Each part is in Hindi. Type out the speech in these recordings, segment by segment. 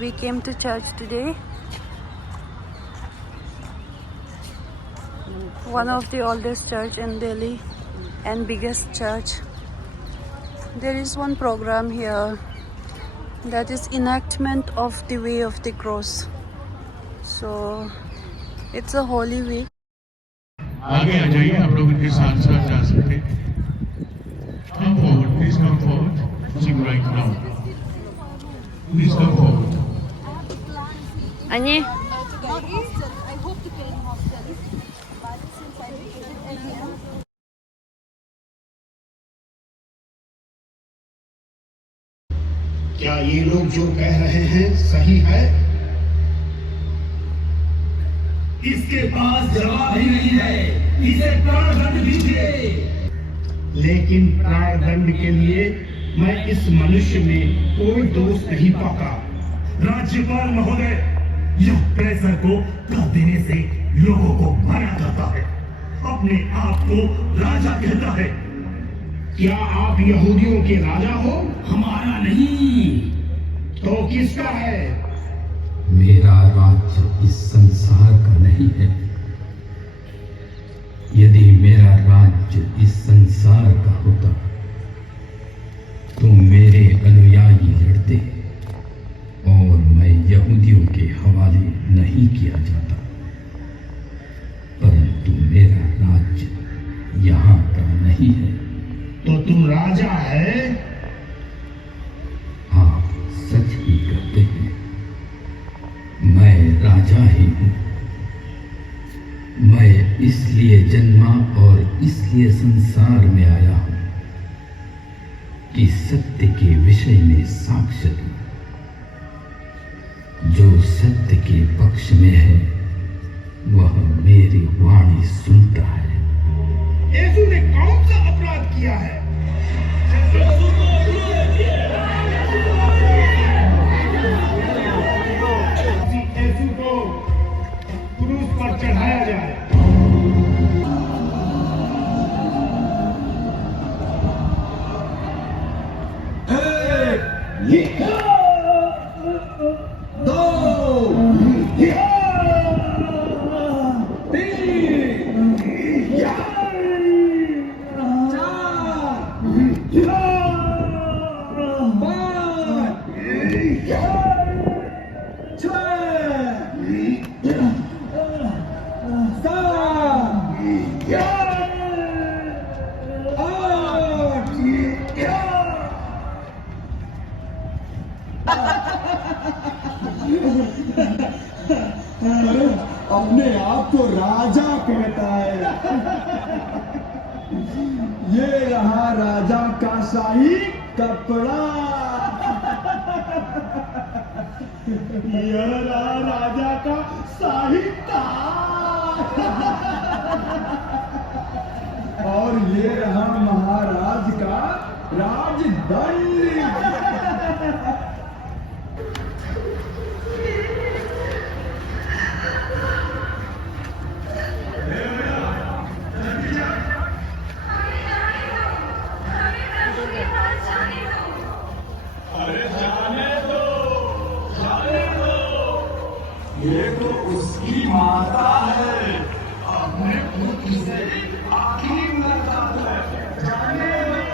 We came to church today. One of the oldest church in Delhi and biggest church. There is one program here that is enactment of the way of the cross. So it's a holy week. आगे आ जाइए, आप लोग इनके साथ साथ जा सकते हैं. Come forward, please come forward. Sing right now. Please come forward. Ani? I hope to pay in hostel, but since I vacated earlier. क्या ये लोग जो कह रहे हैं सही है? इसके पास जवाब ही नहीं है. इसे प्राणदंड दीजिए. लेकिन प्राणदंड के लिए मैं इस मनुष्य में कोई दोष नहीं पाता. राज्यपाल महोदय, यह प्रेशर को प्लस देने से लोगों को मना करता है. अपने आप को राजा कहता है. क्या आप यहूदियों के राजा हो? हमारा नहीं. तो किसका है? मेरा राज्य इस संसार का नहीं है. यदि मेरा राज्य इस संसार का होता तो मेरे अनुयायी लड़ते और मैं यहूदियों के हवाले नहीं किया जाता. परंतु मेरा राज्य यहाँ का नहीं है. तो तुम राजा है? आप सच ही कहते हैं. मैं राजा ही हूँ. मैं इसलिए जन्मा और इसलिए संसार में आया हूँ कि सत्य के विषय में साक्ष्य दूं. जो सत्य के पक्ष में है वह मेरी वाणी सुनता है. यीशु ने कौन सा अपराध किया है? यीशु को क्रूस पर चढ़ाया जाए. अपने आप को राजा कहता है. ये रहा राजा का शाही कपड़ा. यह रहा राजा का शाही ताज. और ये रहा महाराज का राजदंड. ये तो उसकी माता है. अपने पुत्र से आखिरी मुलाकात है. जाने दो.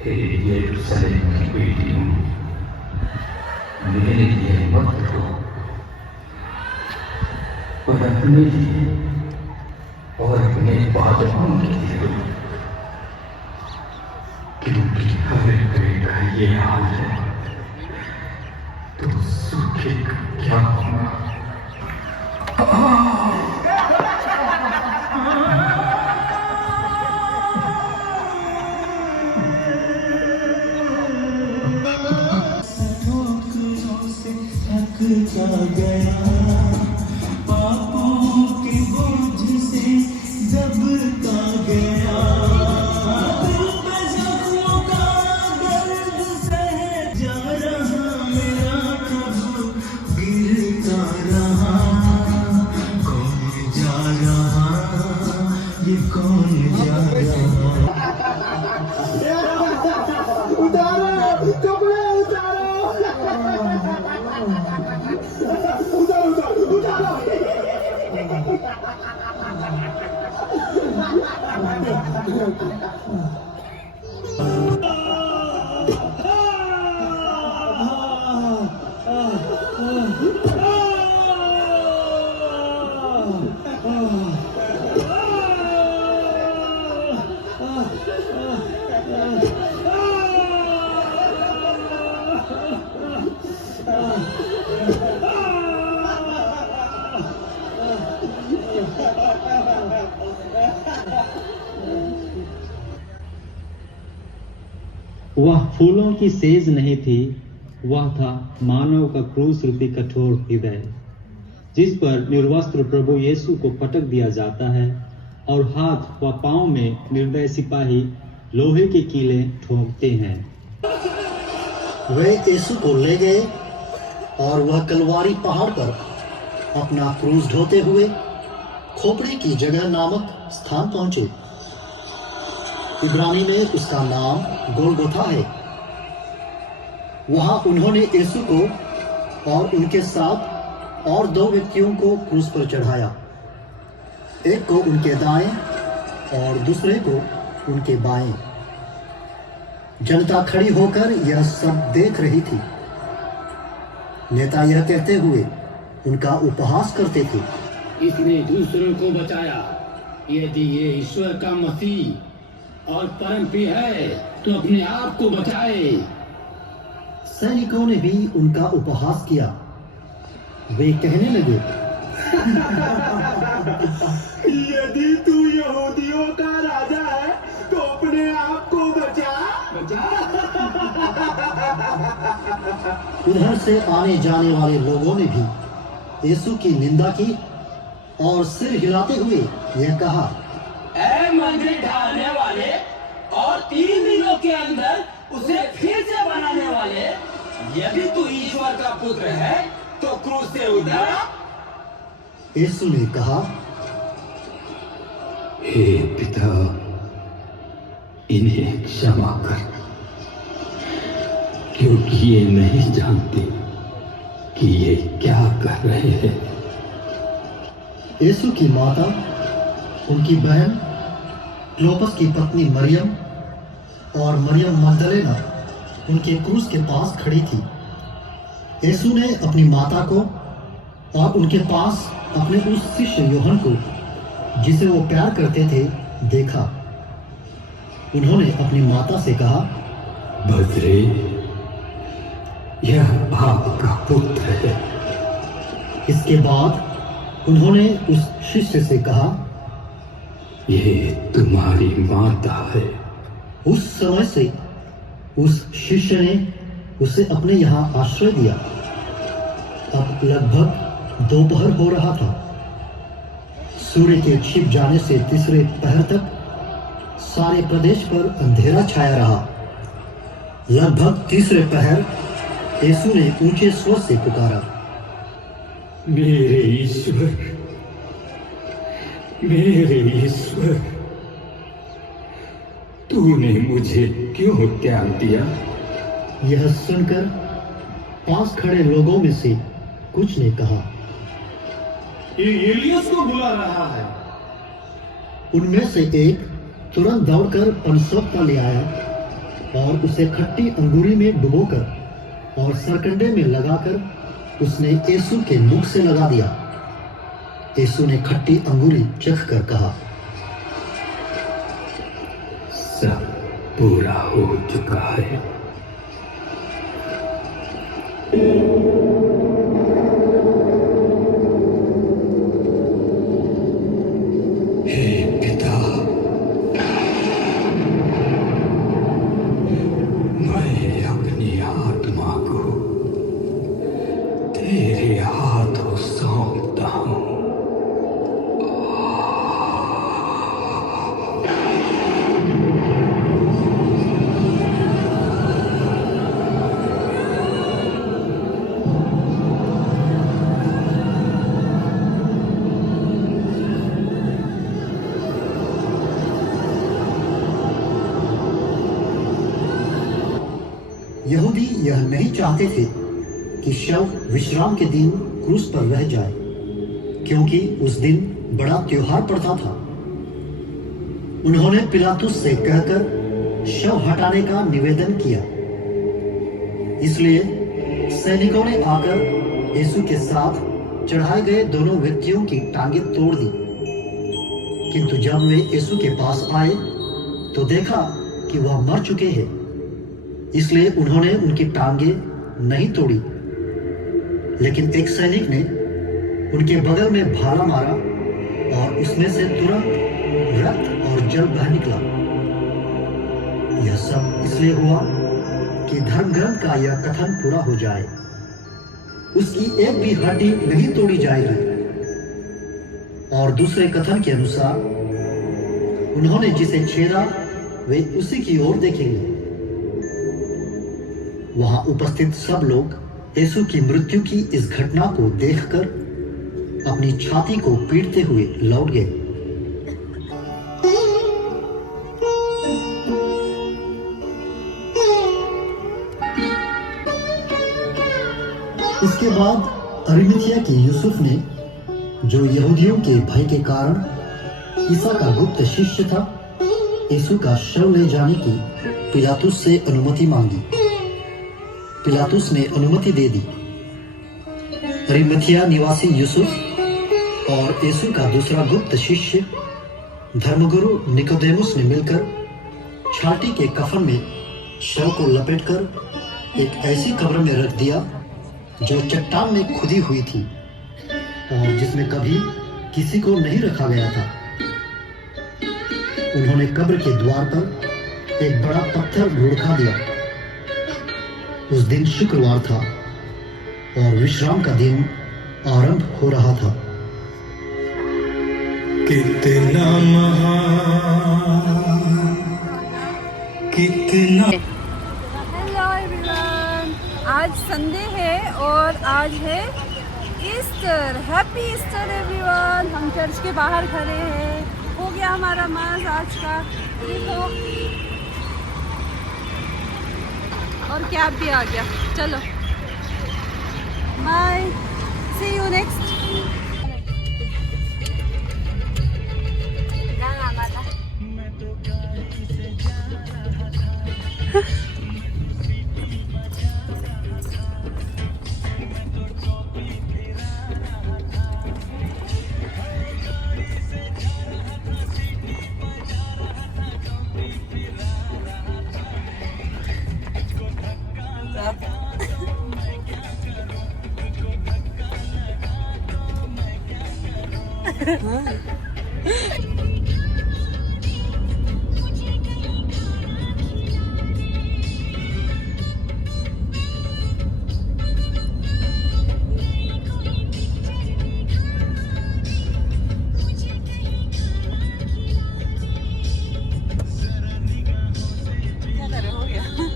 हे यरूशलेम की बेटियों, मेरे लिए मत रो, पर अपने लिए और अपने बादशाहों के लिए रो. क्योंकि हर एक का ये हाल है तो सूखे का क्या होगा. ठोकरों से थक जा गया, पापों के बोझ से दबता गया, दिल पे जख्मों का दर्द सह जा रहा, मेरा कब गिरता रहा, कौन जा रहा, ये कौन जा रहा। उतारो कपड़े उतारो उतारो उतारो वह फूलों की सेज नहीं थी, वह था मानव का क्रूस रूपी कठोर हृदय, जिस पर निर्वस्त्र प्रभु यीशु को पटक दिया जाता है और हाथ व पांव में निर्दय सिपाही लोहे के कीले ठोंकते हैं। वे यीशु को ले गए और वह कलवारी पहाड़ पर अपना क्रूस ढोते हुए खोपड़ी की जगह नामक स्थान पहुंचे। इब्रानी में उसका नाम गोलगोथा है। वहां उन्होंने यीशु को और उनके साथ और 2 व्यक्तियों को क्रूस पर चढ़ाया, एक को उनके दाएं और दूसरे को उनके बाएं। जनता खड़ी होकर यह सब देख रही थी। नेता यह कहते हुए उनका उपहास करते थे, इसने दूसरों को बचाया, यदि ये ईश्वर का मसीह और परमपी है तो अपने आप को बचाए। सैनिकों ने भी उनका उपहास किया। वे कहने लगे, यदि तू यहूदियों का राजा है तो अपने आप को बचा। उधर से आने जाने वाले लोगों ने भी यीशु की निंदा की और सिर हिलाते हुए यह कहा, ऐ मंदिर ढालने वाले और 3 दिनों के अंदर उसे फिर से बनाने वाले, यदि तू ईश्वर का पुत्र है तो क्रूस से उतर। यीशु ने कहा, हे पिता, इन्हें क्षमा कर, क्योंकि ये नहीं जानते कि ये क्या कर रहे हैं। यीशु की माता, उनकी बहन क्लोपस की पत्नी मरियम और मरियम मगदलेना उनके क्रूस के पास खड़ी थी। यीशु ने अपनी माता को और उनके पास अपने उस शिष्य यूहन्ना को, जिसे वो प्यार करते थे, देखा। उन्होंने अपनी माता से कहा, बजरे, यह आपका पुत्र है। इसके बाद उन्होंने उस शिष्य से कहा, ये तुम्हारी माता है। उस समय से उस शिष्य ने उसे अपने यहाँ आश्रय दिया। अब लगभग दोपहर हो रहा था। सूर्य के छिप जाने से तीसरे पहर तक सारे प्रदेश पर अंधेरा छाया रहा। लगभग तीसरे पहर यीशु ने ऊंचे स्वर से पुकारा, मेरे ईश्वर, मेरे ईश्वर, तूने मुझे क्यों त्याग दिया? यह सुनकर पास खड़े लोगों में से कुछ ने कहा, ये एलियस को बुला रहा है। उनमें से एक तुरंत दौड़कर पनसोत्ता ले आया और उसे खट्टी अंगूरी में डुबोकर और सरकंडे में लगाकर उसने यीशु के मुख से लगा दिया। यीशु ने खट्टी अंगूरी चख कर कहा, सब पूरा हो चुका है। हे पिता, मैं अपनी यहूदी यह नहीं चाहते थे कि शव विश्राम के दिन क्रूस पर रह जाए, क्योंकि उस दिन बड़ा त्योहार पड़ता था। उन्होंने पिलातुस से कहकर शव हटाने का निवेदन किया। इसलिए सैनिकों ने आकर यीशु के साथ चढ़ाए गए दोनों व्यक्तियों की टांगें तोड़ दी। किंतु जब वे यीशु के पास आए तो देखा कि वह मर चुके हैं, इसलिए उन्होंने उनकी टांगें नहीं तोड़ी। लेकिन एक सैनिक ने उनके बगल में भाला मारा और उसमें से तुरंत रक्त और जल बह निकला। यह सब इसलिए हुआ कि धर्मग्रंथ का यह कथन पूरा हो जाए, उसकी एक भी हड्डी नहीं तोड़ी जाएगी। और दूसरे कथन के अनुसार उन्होंने जिसे छेदा वे उसी की ओर देखेंगे। वहां उपस्थित सब लोग यीशु की मृत्यु की इस घटना को देखकर अपनी छाती को पीटते हुए लौट गए। इसके बाद अरिमथिया के यूसुफ ने, जो यहूदियों के भय के कारण ईसा का गुप्त शिष्य था, यीशु का शव ले जाने की पिलातुस से अनुमति मांगी। पिलातुस ने अनुमति दे दी। अरिमथिया निवासी यूसुफ और यीशु का दूसरा गुप्त शिष्य धर्मगुरु निकोदेमुस ने मिलकर छाती के कफन में शव को लपेटकर एक ऐसी कब्र में रख दिया जो चट्टान में खुदी हुई थी और जिसमें कभी किसी को नहीं रखा गया था। उन्होंने कब्र के द्वार पर एक बड़ा पत्थर लुढ़का दिया। उस दिन शुक्रवार था और विश्राम का दिन आरंभ हो रहा था। कितना कितना। हेलो एवरीवन, आज संडे है और आज है ईस्टर। Happy Easter everyone. हम चर्च के बाहर खड़े हैं। हो गया हमारा मास आज का। देखो, और कैब भी आ गया। चलो bye, see you next. Huh?